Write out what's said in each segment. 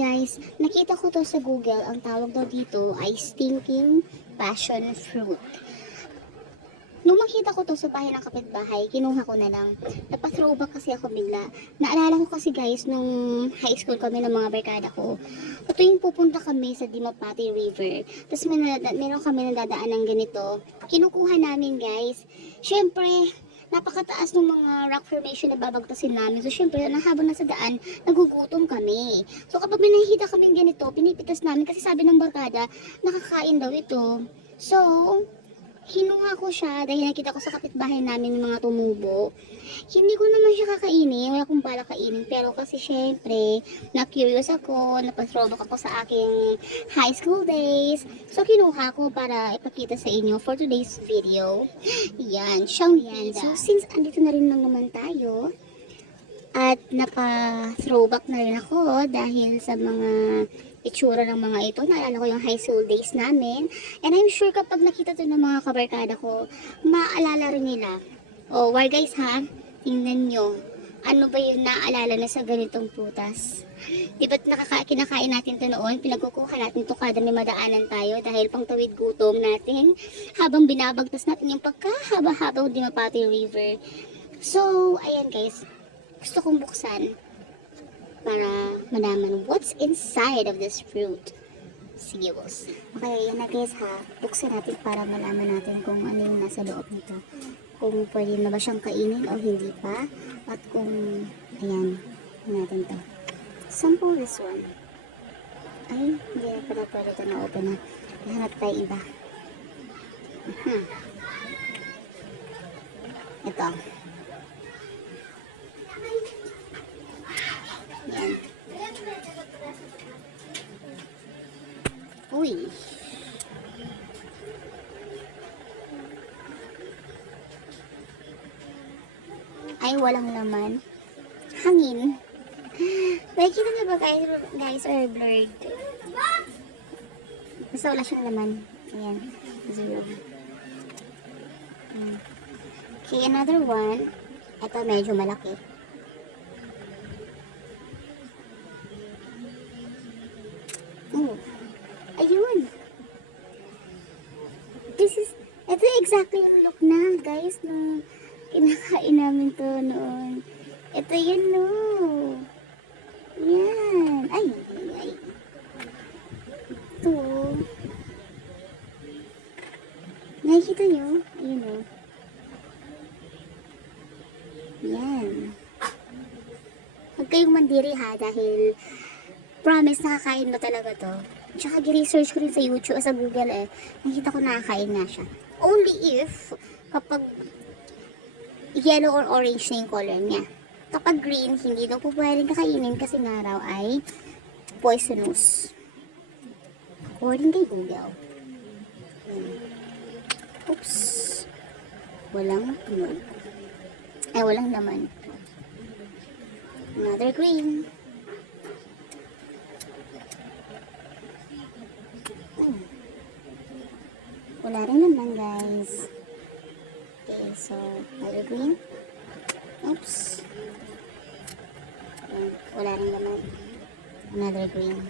guys, nakita ko to sa Google, ang tawag daw dito ay stinking passion fruit. Nung makita ko to sa bahay ng kapitbahay, kinuha ko na lang. Napa-throwback kasi ako bigla. Naalala ko kasi guys, nung high school kami ng mga barkada ko, ito yung pupunta kami sa Dimapati River. Tapos meron kami nadadaan ng ganito. Kinukuha namin guys. Syempre, napakataas ng mga rock formation na babagtasin namin. So, syempre, habang nasa daan, nagugutom kami. So, kapag may nakikita kaming ganito, pinipitas namin kasi sabi ng barkada, nakakain daw ito. So, kinuha ko siya dahil nakita ko sa kapitbahay namin ng mga tumubo. Hindi ko naman siya kakainin, wala akong balak kainin. Pero kasi syempre, na-curious ako, napathrowback ako sa aking high school days. So, kinuha ko para ipakita sa inyo for today's video. Yan, siyang yan. So, since andito na rin lang naman tayo, at napa-throwback na rin ako dahil sa mga itsura ng mga ito. Naalala ko yung high school days namin. And I'm sure kapag nakita to ng mga kabarkada ko, maaalala rin nila. Oh, war guys ha, tingnan nyo. Ano ba yung naaalala na sa ganitong putas? Di ba't kinakain natin ito noon? Pinagkukuha natin ito kada may madaanan tayo dahil pang tawid gutom natin habang binabagtas natin yung pagkahaba-habang Dimapati River. So, ayan guys. Gusto kong buksan para malaman what's inside of this fruit. Sige, boss. Okay, yan na guys ha. Buksan natin para malaman natin kung ano yung nasa loob nito. Kung pwede na ba siyang kainin o hindi pa. At kung, ayan, natin to. Sample this one. Ay, hindi na pala pwede ito na-open na. Hanap tayo iba. Ito. Yan. Uy. Ay, walang laman. Hangin. Nakikita niyo ba guys are blurred? Basta wala siyang laman. Ayan. Zero. Okay, another one. Ito medyo malaki. Oh. Ayun. Ito exactly yung look na, guys, nung kinakain namin to noon. Ito yun, no. Yan. Ay. Ito. Nakikita nyo? Ayun, no. Yan. Huwag kayong mandiri ha, dahil promise, nakakain mo talaga to. Tsaka gi-research ko rin sa YouTube o sa Google eh. Nakita ko nakakain nga siya. Only if kapag yellow or orange na yung color niya. Kapag green, hindi daw po pwedeng kakainin kasi nga raw ay poisonous. According kay Google. Oops. Walang tunog. Ay, walang laman. Another green. Wala rin naman guys. Okay, so another green. Oops. Ayan, wala rin naman. Another green.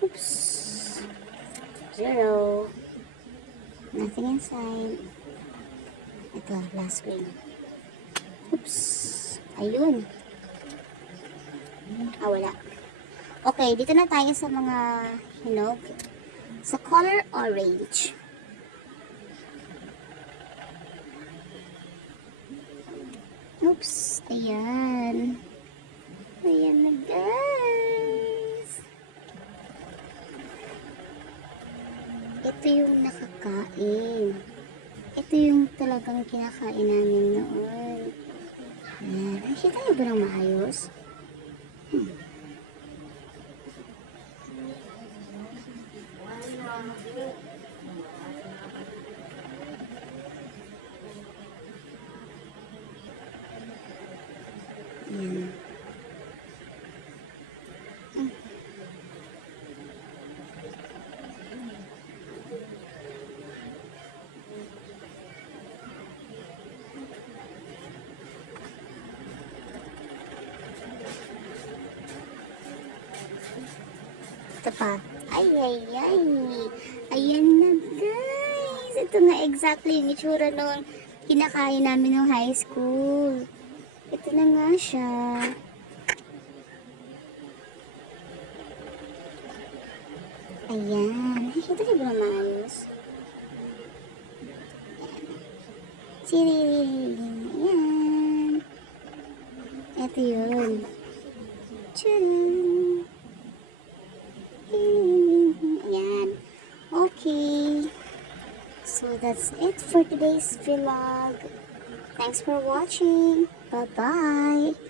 Oops. Zero. Nothing inside. Ito, last green. Oops. Ayun. Wala. Okay, dito na tayo sa mga hinog. Sa color orange. Oops. Ayan. Ayan na guys. Ito yung nakakain. Ito yung talagang kinakain namin noon. Ayan. Nakita niyo ba ng maayos? Ayan. Ito pa. Ay, ay, ay. Ayan na, guys. Ito na exactly yung itsura nung kinakain namin nung high school. Ito na nga siya. Ayan. Nakikita niyo ba na maayos? Ayan. Ito yun. Tcharam! Ayan. Okay. So that's it for today's vlog. Thanks for watching. Bye-bye.